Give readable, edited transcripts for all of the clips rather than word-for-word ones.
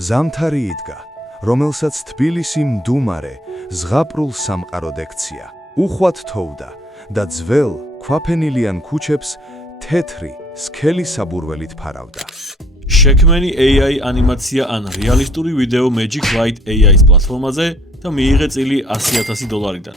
ზამთარი იდგა, რომელსაც თბილისი მდუმარე, ზღაპრულ სამყაროდ ექცია. უხვად თოვდა და ძველ, ქვაფენილიან ქუჩებს თეთრი, სქელი საბურველით ფარავდა. შექმენი AI ანიმაცია ან რეალისტური ვიდეო Magic Light AI-ის პლატფორმაზე და მიიღე წილი $100,000-დან.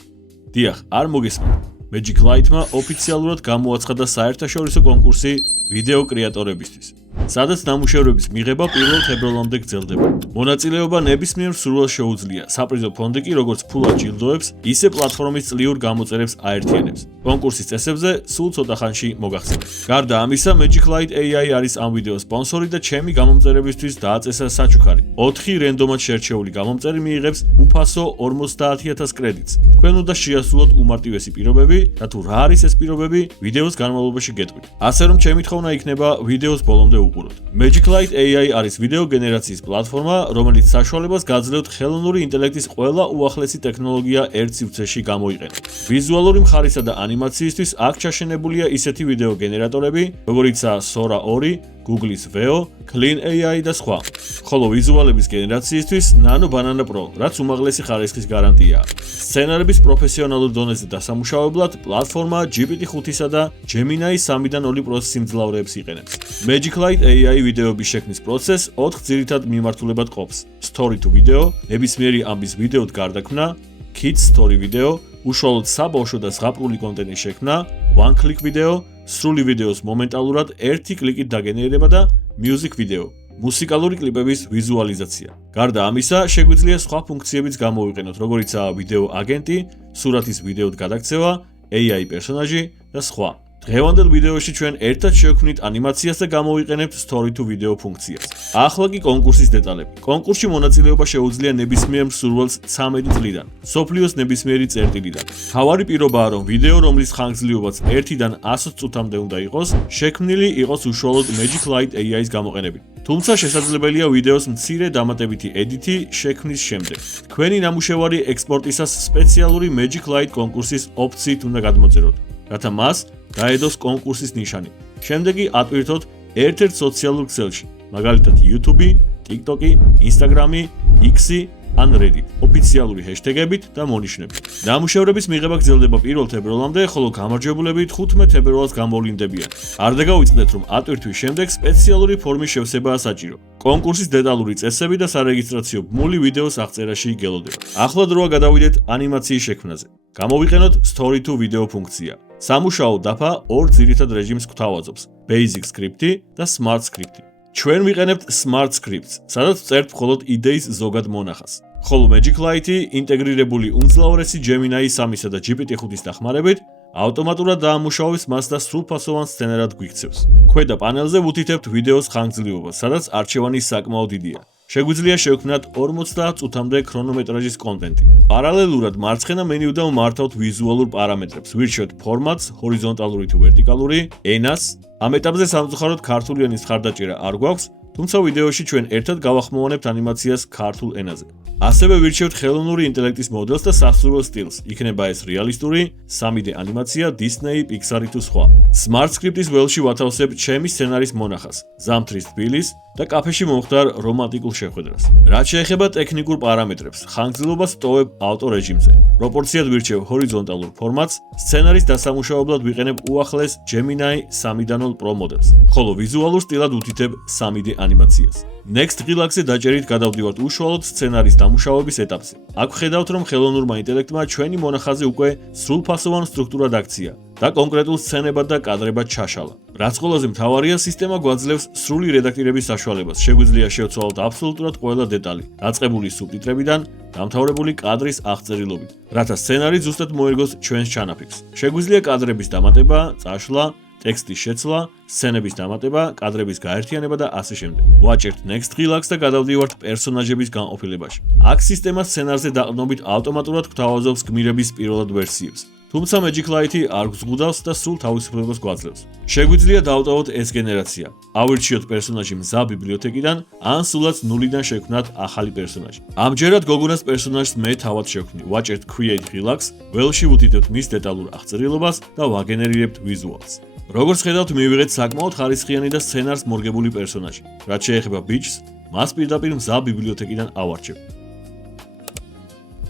დიახ, არ მოგესმენთ. Magic Light-მა ოფიციალურად გამოაცხადა საერთაშორისო კონკურსი ვიდეო კრეატორებისთვის, სადაც ნამუშევრების მიღება 1 თებერვალამდე გრძელდება. მონაწილეობა ნებისმიერ სურვილს შეუძლია. საპრიზო ფონდი კი როგორც ფულად ჯილდოებს, ისე პლატფორმის წლიურ გამოწერებს აერთიანებს. კონკურსის წესებზე სულ ცოტა ხანში მოგახსენებთ. გარდა ამისა, Magic Light AI არის ამ ვიდეოს სპონსორი და ჩემი გამომწერებისთვის დააწესა საჩუქარი. 4 რენდომად შერჩეული გამომწერი მიიღებს უფასო 50,000 კრედიტს. თქვენ უნდა შეასრულოთ უმარტივესი პირობები და თუ რა არის ეს პირობები, ვიდეოს განმავლობაში გეტყვით. ასე რომ ჩემი თხოვნა იქნება ვიდეოს ბოლომდე უყუროთ. Magic Light AI არის ვიდეო გენერაციის პლატფორმა, რომელიც საშუალებას გაძლევთ ხელოვნური ინტელექტის ყველა უახლესი ტექნოლოგია ერთ სივრცეში გამოიყენოთ. ვიზუალური მხარისა და ანიმაციისთვის აქ ჩაშენებულია ისეთი ვიდეო გენერატორები, როგორიცაა Sora 2, Google-ის Veo, Clean AI და სხვა. ხოლო ვიზუალების გენერაციისთვის Nano Banana Pro, რაც უმაღლესი ხარისხის გარანტიაა. სცენარების პროფესიონალურ დონეზე დასამუშავებლად პლატფორმა GPT-5-ისა და Gemini 3.0 Pro-ს სიმძლავრეებს იყენებს. Magic Light AI ვიდეოების შექმნის პროცესს 4 ძირითად მიმართულებად ყოფს: Story to Video, ნებისმიერი ამბის ვიდეოდ გარდაქმნა, Kids Story Video, უშუალოდ საბავშვო და ზღაპრული კონტენტის შექმნა, One Click Video, სრული ვიდეოს მომენტალურად ერთი კლიკით დაგენერება და Music Video, მუსიკალური კლიპების ვიზუალიზაცია. გარდა ამისა, შეგვიძლია სხვა ფუნქციებიც გამოვიყენოთ, როგორიცაა ვიდეო აგენტი, სურათის ვიდეოდ გადაქცევა, AI პერსონაჟი და სხვა. დღევანდელ ვიდეოში ჩვენ ერთად შევქმნით ანიმაციას და გამოვიყენებთ Story to Video ფუნქციას. ახლა კი კონკურსის დეტალები. კონკურსში მონაწილეობა შეუძლია ნებისმიერ მსურველს 13 წლიდან, სოფლიოს ნებისმიერი წერტილიდან. მთავარი პირობაა, რომ ვიდეო, რომლის ხანგრძლივობაც 1-დან 100 წუთამდე უნდა იყოს, შექმნილი იყოს უშუალოდ Magic Light AI-ის გამოყენებით. თუმცა შესაძლებელია ვიდეოს მცირე დამატებითი ედიტი შექმნის შემდეგ. თქვენი ნამუშევარი ექსპორტისას სპეციალური Magic Light კონკურსის ოფციით უნდა გადმოწეროთ, რათა მას დაედოს კონკურსის ნიშანი. შემდეგი ატვირთოთ ერთ-ერთ სოციალურ ქსელში, მაგალითად YouTube, TikTok, Instagram, X ან Reddit, ოფიციალური ჰეშტეგებით და მონიშნებით. ნამუშევრების მიღება გრძელდება 1 თებერვალამდე, ხოლო გამარჯვებულები 15 თებერვალს გამოვლინდებიან. არ დაგავიწყდეთ, რომ ატვირთვის შემდეგ სპეციალური ფორმის შევსებაა საჭირო. კონკურსის დეტალური წესები და სარეგისტრაციო ბმული ვიდეოს აღწერაში გელოდება. ახლა დროა გადავიდეთ ანიმაციის შექმნაზე. გამოვიყენოთ Story to Video ფუნქცია. სამუშაო დაფა 2 ძირითად რეჟიმს გვთავაზობს: Basic Script და Smart Script. ჩვენ ვიყენებთ Smart Scripts, სადაც წერთ მხოლოდ იდეის ზოგად მონახას. ხოლო Magic Light-ი ინტეგრირებული უმძლავრესი Gemini 3-ისა და GPT-5-ის დახმარებით ავტომატურად დაამუშავებს მას და სრულფასოვან სცენარად გვიქცევს. ქვედა პანელზე ვუთითებთ ვიდეოს ხანგრძლივობას, სადაც არჩევანი საკმაოდ დიდია. შეგვიძლია შევქმნათ 50 წუთამდე ქრონომეტრაჟის კონტენტი. პარალელურად მარცხენა მენიუდან მართავთ ვიზუალურ პარამეტრებს, ვირჩევთ ფორმატს, ჰორიზონტალური თუ ვერტიკალური, ენას. ამ ეტაპზე სამწუხაროდ ქართული ენის ხარდაჭერა არ გვაქვს, თუმცა ვიდეოში ჩვენ ერთად გავახმოვანებთ ანიმაციას ქართულ ენაზე. ასევე ვირჩევთ ხელოვნური ინტელექტის მოდელს და სასურველ სტილს. იქნება ეს რეალისტური, 3D ანიმაცია, Disney, Pixar თუ სხვა. Smart Script-ის ველში ვათავსებ ჩემი სცენარის მონახას, ზამთრის თბილის და კაფეში მომხდარ რომანტიკულ შეხვედრას. რაც შეეხება ტექნიკურ პარამეტრებს, ხანგრძლივობას ვტოვებ ავტო რეჟიმზე. პროპორციად ვირჩევ ჰორიზონტალურ ფორმატს, სცენარის დასამუშავებლად ვიყენებ უახლეს Gemini 3.0 Pro მოდელს, ხოლო ვიზუალურ სტილად ვუთითებ 3D ანიმაციას. Next ღილაკზე დაჭერით გადავდივართ უშუალოდ სცენარის დამუშავების ეტაპზე. აქ ვხედავთ, რომ ხელოვნურმა ინტელექტმა ჩვენი მონახაზე უკვე სრულფასოვან სტრუქტურად აქცია და კონკრეტულ სცენებად და კადრებად ჩაშალა. რაც ყველაზე მთავარია, სისტემა გვაძლევს სრული რედაქტირების საშუალებას. შეგვიძლია შევცვალოთ აბსოლუტურად ყველა დეტალი, დაწყებული სუბტიტრებიდან დამთავრებული კადრის აღწერილობით, რათა სცენარი ზუსტად მოერგოს ჩვენს ჩანაფიქრს. შეგვიძლია კადრების დამატება, წაშლა, ტექსტის შეცვლა, სცენების დამატება, კადრების გაერთიანება და ასე შემდეგ. ვაჭერთ Next ღილაკს და გადავდივართ პერსონაჟების განყოფილებაში. აქ სისტემა სცენარზე დაყრდნობით ავტომატურად გვთავაზობს გმირების პირველად ვერსიებს. თუმცა Magic Light-ი არ გვზღუდავს და სრულ თავისუფლებას გვაძლევს. შეგვიძლია დავტოვოთ ეს გენერაცია. ავირჩიოთ პერსონაჟი მზა ბიბლიოთეკიდან, ან სულაც ნულიდან შევქმნათ ახალი პერსონაჟი. ამჯერად გოგონას პერსონაჟს მე თავად შევქმნი. ვაჭერთ Create ღილაკს, ველში ვუთითებთ მის დეტალურ აღწერილობას და ვაგენერირებთ ვიზუალს. როგორც ხედავთ, მივიღეთ საკმაოდ ხარისხიანი და სცენარს მორგებული პერსონაჟი. რაც შეეხება Beach-ს, მას პირდაპირ მზა ბიბლიოთეკიდან ავარჩევ.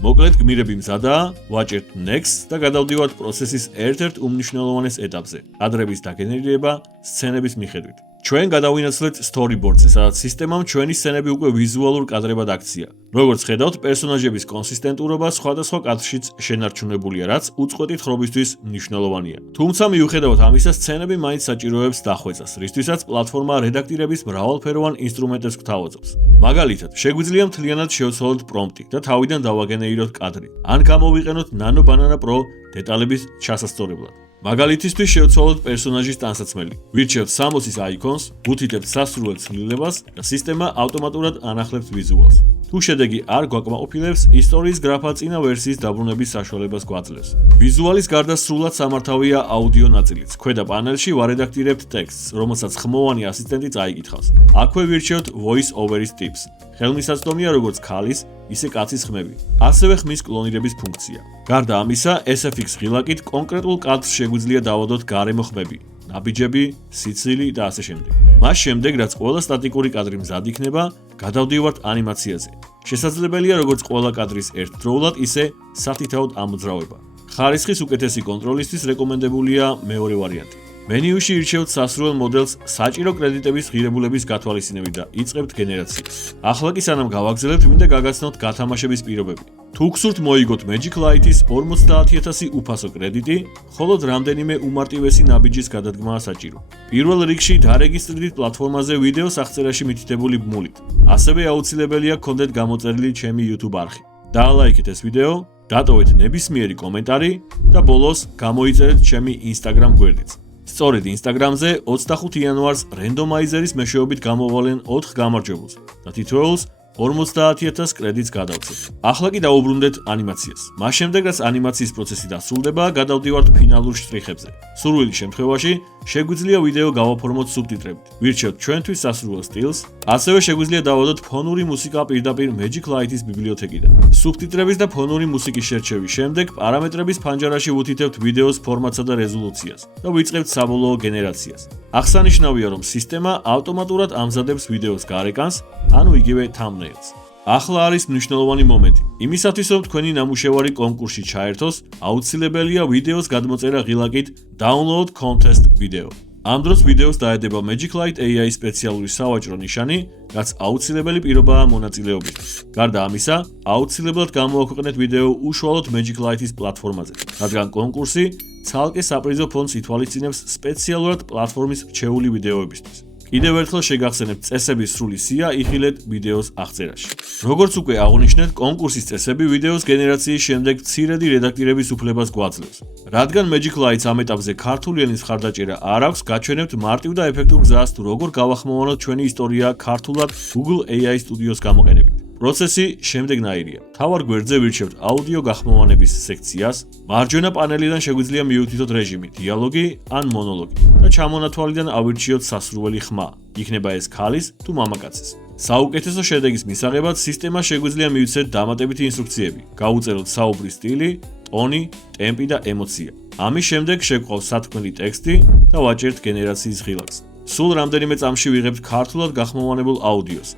მოკლედ გმირები მზადაა, ვაჭერთ next და გადავდივართ პროცესის ერთ-ერთ უმნიშვნელოვანეს ეტაპზე, კადრების დაგენერირება სცენების მიხედვით. ჩვენ გადავინაცვლეთ storyboard-ზე, სადაც სისტემამ ჩვენი სცენები უკვე ვიზუალურ კადრებად აქცია. როგორც ხედავთ, პერსონაჟების კონსისტენტურობა სხვადასხვა კადრშიც შენარჩუნებულია, რაც უწყვეტი თხრობისთვის მნიშვნელოვანია. თუმცა მიუხედავად ამისა, სცენები მაინც საჭიროებს დახვეწას, რისთვისაც პლატფორმა რედაქტირების მრავალფეროვან ინსტრუმენტებს გვთავაზობს. მაგალითად, შეგვიძლია მთლიანად შევცვალოთ პრომპტი და თავიდან დავაგენერიროთ კადრი, ან გამოვიყენოთ Nano Banana Pro დეტალების ჩასასწორებლად. მაგალითისთვის შევცვალოთ პერსონაჟის ტანსაცმელი. ვირჩევთ 60-ის აიკონს, ვუთითებთ სასურველ ცვლილებას და სისტემა ავტომატურად ანახლებს ვიზუალს. თუ შედეგი არ გვაკმაყოფილებს, ისტორიის გრაფა წინა ვერსიის დაბრუნების საშუალებას გვაძლევს. ვიზუალის გარდა სრულად სამართავია აუდიო ნაწილიც. ქვედა პანელში ვარედაქტირებთ ტექსტს, რომელსაც ხმოვანი ასისტენტი წაიკითხავს. აქვე ვირჩევთ voice over-ის ტიპს. ხელმისაწვდომია როგორც ქალის, ისე კაცის ხმები. ასევე ხმის კლონირების ფუნქცია. გარდა ამისა, SFX ღილაკით კონკრეტულ კადრს შეგვიძლია დავადოთ გარემო ხმები, ნაბიჯები, სიცილი და ასე შემდეგ. მას შემდეგ, რაც ყველა სტატიკური კადრი მზად იქნება, გადავდივართ ანიმაციაზე. შესაძლებელია როგორც ყველა კადრის ერთდროულად, ისე სათითაოდ ამოძრავება. ხარისხის უკეთესი კონტროლისთვის რეკომენდებულია მეორე ვარიანტი. მენიუში ირჩევთ სასურველ მოდელს საჭირო კრედიტების ღირებულების გათვალისწინებით და იწყებთ გენერაციას. ახლა კი სანამ გავაგზავნებთ, მინდა გაგაცნოთ გათამაშების პირობები. თუ გსურთ მოიგოთ Magic Light-ის 50,000 უფასო კრედიტი, მხოლოდ რამდენიმე უმარტივესი ნაბიჯის გადადგმაა საჭირო. პირველ რიგში დარეგისტრირდით პლატფორმაზე ვიდეოს აღწერაში მითითებული ბმულით. ასევე აუცილებელია გქონდეთ გამოწერილი ჩემი YouTube არხი. დაალაიქეთ ეს ვიდეო, დატოვეთ ნებისმიერი კომენტარი და ბოლოს გამოიწერეთ ჩემი Instagram გვერდიც. სწორედ Instagram-ზე 25 იანვარს რენდომაიზერის მეშვეობით გამოვალენ 4 გამარჯვებულს და თითოეულს 50,000 კრედიტს გადავცეთ. ახლა კი დავუბრუნდეთ ანიმაციას. მას შემდეგ, რაც ანიმაციის პროცესი დასრულდება, გადავდივართ ფინალურ შტრიხებზე. სურვილის შემთხვევაში შეგვიძლია ვიდეო გავაფორმოთ სუბტიტრებით. ვირჩევთ ჩვენთვის სასურველ სტილს, ასევე შეგვიძლია დავადოთ ფონური მუსიკა პირდაპირ Magic Light-ის ბიბლიოთეკიდან. სუბტიტრების და ფონური მუსიკის შერჩევის შემდეგ პარამეტრების ფანჯარაში ვუთითებთ ვიდეოს ფორმატსა და რეზოლუციას და ვიწყებთ საბოლოო გენერაციას. აღსანიშნავია, რომ სისტემა ავტომატურად ამზადებს ვიდეოს გარეკანს, ანუ იგივე thumbnails. ახლა არის მნიშვნელოვანი მომენტი. იმისათვის, რომ თქვენი ნამუშევარი კონკურსში ჩაერთოს, აუცილებელია ვიდეოს გადმოწერა ღილაკით Download Contest Video. ამ დროს ვიდეოს დაედება Magic Light AI სპეციალური სავაჭრო ნიშანი, რაც აუცილებელი პირობაა მონაწილეობისთვის. გარდა ამისა, აუცილებლად გამოაქვეყნეთ ვიდეო უშუალოდ Magic Light-ის პლატფორმაზე, რადგან კონკურსი ცალკე საპრიზო ფონდს ითვალისწინებს სპეციალურად პლატფორმის რჩეული ვიდეოებისთვის. კიდევ ერთხელ შეგახსენებთ, წესების სრული სია იხილეთ ვიდეოს აღწერაში. როგორც უკვე აღვნიშნეთ, კონკურსის წესები ვიდეოს გენერაციის შემდეგ მცირედი რედაქტირების უფლებას გვაძლევს. რადგან Magic Light-ს ამ ეტაპზე ქართული ენის მხარდაჭერა არ აქვს, გაჩვენებთ მარტივ და ეფექტურ გზას, თუ როგორ გავახმოვანოთ ჩვენი ისტორია ქართულად Google AI Studio-ს გამოყენებით. პროცესი შემდეგნაირია. თავარ გვერდზე ვირჩევთ აუდიო გახმოვანების სექციას, მარჯვენა პანელიდან შეგვიძლია მივუთითოთ რეჟიმი, დიალოგი ან მონოლოგი და ჩამონათვალიდან ავირჩიოთ სასურველი ხმა. იქნება ეს ქალის თუ მამაკაცის. საუკეთესო შედეგის მისაღებად სისტემას შეგვიძლია მივცეთ დამატებითი ინსტრუქციები. გავუწეროთ საუბრის სტილი, ტონი, ტემპი და ემოცია. ამის შემდეგ შეგვყავს სათქმელი ტექსტი და ვაჭერთ გენერაციის ღილაკს. სულ რამდენიმე წამში ვიღებთ ქართულად გახმოვანებულ აუდიოს.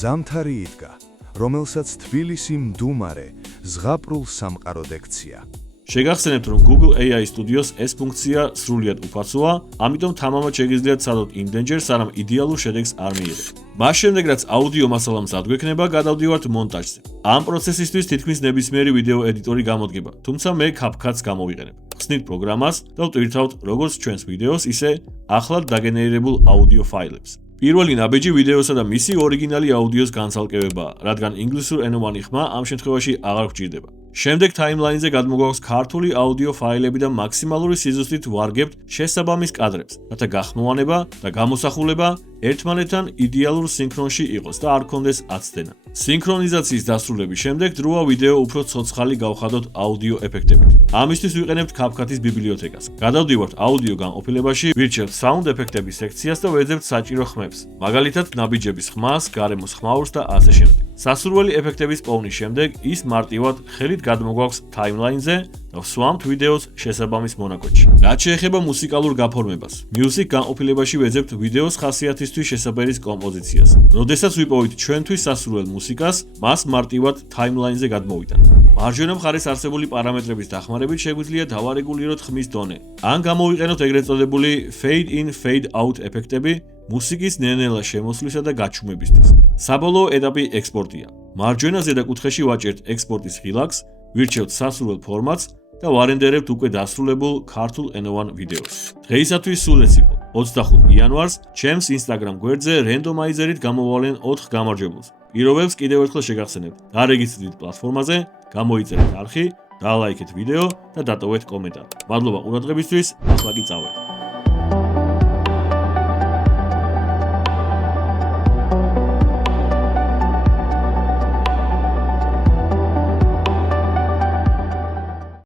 ზამთარი იდგა, რომელსაც თბილისი მდუმარე ზღაპრულ სამყაროდ ექცია. შეგახსენებთ, რომ Google AI Studio-ს ეს ფუნქცია სრულიად უფასოა, ამიტომ თამამად შეგიძლიათ ცადოთ იმდენჯერ, სანამ იდეალურ შედეგს არ მიიღებთ. მას შემდეგ, რაც აუდიო მასალა მზად გვექნება, გადავდივართ მონტაჟზე. ამ პროცესისთვის თითქმის ნებისმიერი ვიდეო ედიტორი გამოდგება, თუმცა მე CapCut-ს გამოვიყენებ. ხსნით პროგრამას და ვტვირთავთ როგორც ჩვენს ვიდეოს, ისე ახლად დაგენერირებულ აუდიო ფაილებს. პირველი ნაბიჯი ვიდეოსა და მისი ორიგინალი აუდიოს განცალკევებაა, რადგან ინგლისურ ენოვანი ხმა ამ შემთხვევაში აღარ გვჭირდება. შემდეგ ტაიმლაინზე გადმოგვაქვს ქართული აუდიო ფაილები და მაქსიმალური სიზუსტით ვარგებთ შესაბამის კადრებს, რათა გახმოვანება და გამოსახულება ერთმანეთთან იდეალურ სინქრონში იყოს და არ გქონდეს აცდენა. სინქრონიზაციის დასრულების შემდეგ დროა ვიდეო უფრო ცოცხალი გავხადოთ აუდიო ეფექტებით. ამისთვის ვიყენებთ CapCut-ის ბიბლიოთეკას. გადავდივართ აუდიო განყოფილებაში, ვირჩევთ Sound ეფექტების სექციას და ვეძებთ საჭირო ხმებს, მაგალითად ნაბიჯების ხმას, გარემოს ხმაურს და ასე შემდეგ. სასურველი ეფექტების პოვნის შემდეგ ის მარტივად ხელით გადმოგვაქვს ტაიმლაინზე და ვსვამთ ვიდეოს შესაბამის მონაკვეთში. რაც შეეხება მუსიკალურ გაფორმებას, Music განყოფილებაში ვეძებთ ვიდეოს ხასიათისთვის შესაბერის კომპოზიციას. როდესაც ვიპოვით ჩვენთვის სასურველ მუსიკას, მას მარტივად ტაიმლაინზე გადმოვიტანთ. მარჯვენა მხარეს არსებული პარამეტრების დახმარებით შეგვიძლია დავარეგულიროთ ხმის დონე. ან გამოვიყენოთ ეგრეთ წოდებული fade in, fade out ეფექტები მუსიკის ნელ-ნელა შემოსვლისა და გაჩუმებისთვის. საბოლოო ეტაპი ექსპორტია. მარჯვენა ზედა კუთხეში ვაჭერთ ექსპორტის ღილაკს, ვირჩევთ სასურველ ფორმატს და ვარენდერებთ უკვე დასრულებულ ქართულ ენოვან ვიდეოს. დღეისათვის სულ ეს იყო. 25 იანვარს ჩემს Instagram გვერდზე რენდომაიზერით გამოვალენ 4 გამარჯვებულს. პირობებს კიდევ ერთხელ შეგახსენებთ. დარეგისტრირდით პლატფორმაზე, გამოიწერეთ არხი, დალაიქეთ ვიდეო და დატოვეთ კომენტარი. მადლობა ყურადღებისთვის, ახლა კი წავედით.